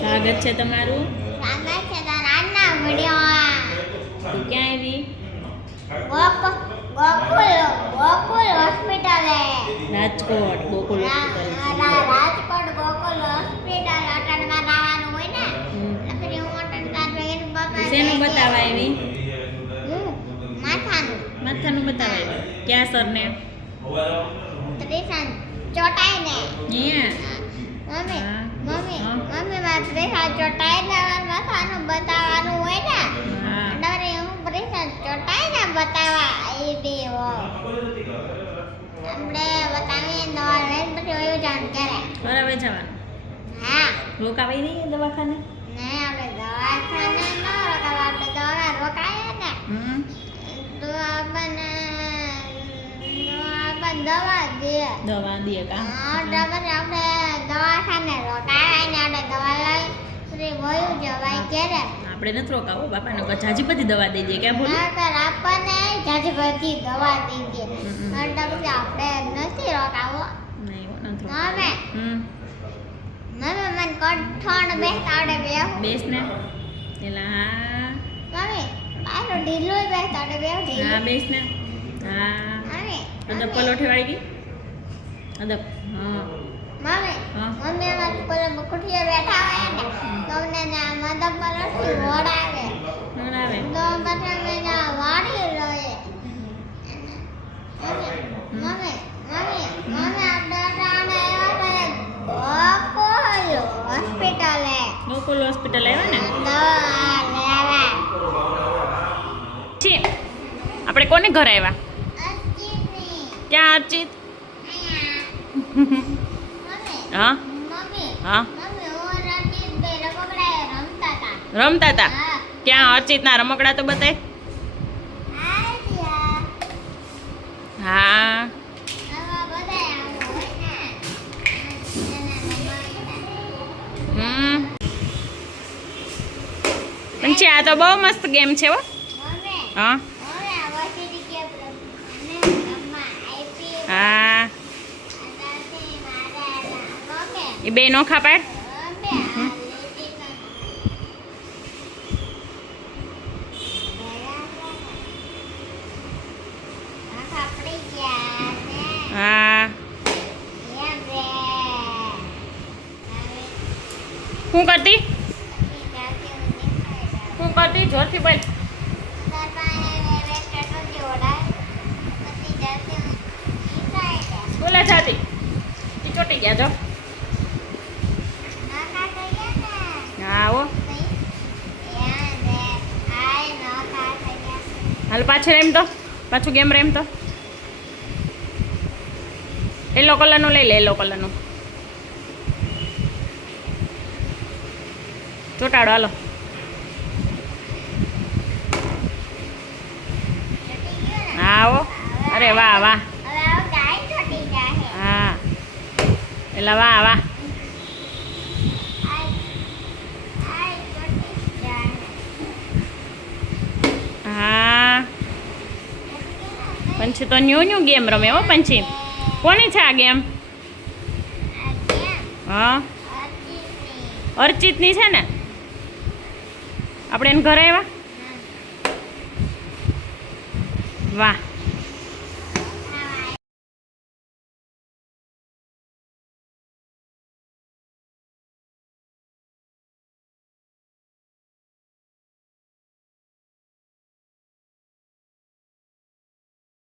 સ્વાગત. છે તમારું. સ્વાગત છે તારા વિડીયોમાં. તું ક્યાં આવી? ગોકુ- ગોકુલ ગોકુલ હોસ્પિટલે. રાજકોટ ગોકુલ હોસ્પિટલ. રાજકોટ ગોકુલ હોસ્પિટલ. અટણમાં લાવવાનું હોય ને. એટલે હું અટણમાં જઈને બાપા શેનું બતાવા આવી. માથાનું. માથાનું બતાવા આવી. ક્યાં સરને? ત્રિશન ચોટાઈને ને. મમ્મી. મમ્મી. મમ્મી મારે ને ચોટાઈને માથાનું બતાવવાનું હોય ને. હા. એટલે હું ત્રિશન ચોટાઈને બતાવવા આવી હો. આપણે બતાવીએ દવા લઈને પછી વયું જવાનું ઘરે બરાબર જવાનું હા. રોકાવાઈ નહીં દવાખાને? ને આપણે દવાખાને ન રોકાવા આપણે દવા રોકાઈએ ને. આપણને દવા દે દવા દે કા? હા પછી આપણે દવાખાને રોકાવાય ને આપણે દવા લઈ પછી વયું જવાય કેરે આપણે નથી રોકાવો બાપાને જાજી બધી દવા દઈ દે ક્યાં બોલ? આપણને જાજી બધી દવા દીધી દે પછી આપણે નથી રોકાવો. નહીં નથી રોકાવો. મમ્મી મને કઠણ બેસાડે બે બેસ ને એલા હા. મમ્મી બારું ઢીલું બેસાડે બે હા બેસ ને હા. અદબ પલોઠે વાળી ગઈ? અદબ હા. મમ્મી હા. મમ્મી અમારી પેલા બકુટીએ બેઠા હોય ને તો અમને ના મદદ પલોઠી કોણ આવે તો પછી અમે ના વાળી લઈએ મમ્મી મમ્મી મમ્મી આપણે આવ્યા હતા ગોકુલ હોસ્પિટલે ગોકુલ હોસ્પિટલ આવ્યા ને? લેવા. આપણે કોને ઘરે આવ્યા? ક્યાં અર્ચિત? હા? હા? રમતા હતા ક્યાં અર્ચિત ના રમકડા તો બતાય? હા. પણ પછી આ તો બહુ મસ્ત ગેમ છે હો. હા? હા. એ બે નોખા પાડ. શું કરતી? હું કરતી? જોરથી બોલ. બોલે જાતી ઈ ચોટી ગયા, જો. હા, હો. હાલ પાછળ એમ તો. પાછું ગેમ રેમ તો. યલો કલરનું લઈ લે યલો કલરનું ચોટાડો, હાલો. હો. અરે વાહ વાહ હા એટલે વાહ વાહ હા પંછી તો ન્યુ ન્યુ ગેમ રમે હો પંછી કોની છે આ ગેમ હા અર્ચિતની છે ને આપણે એને ઘરે આવ્યા વાહ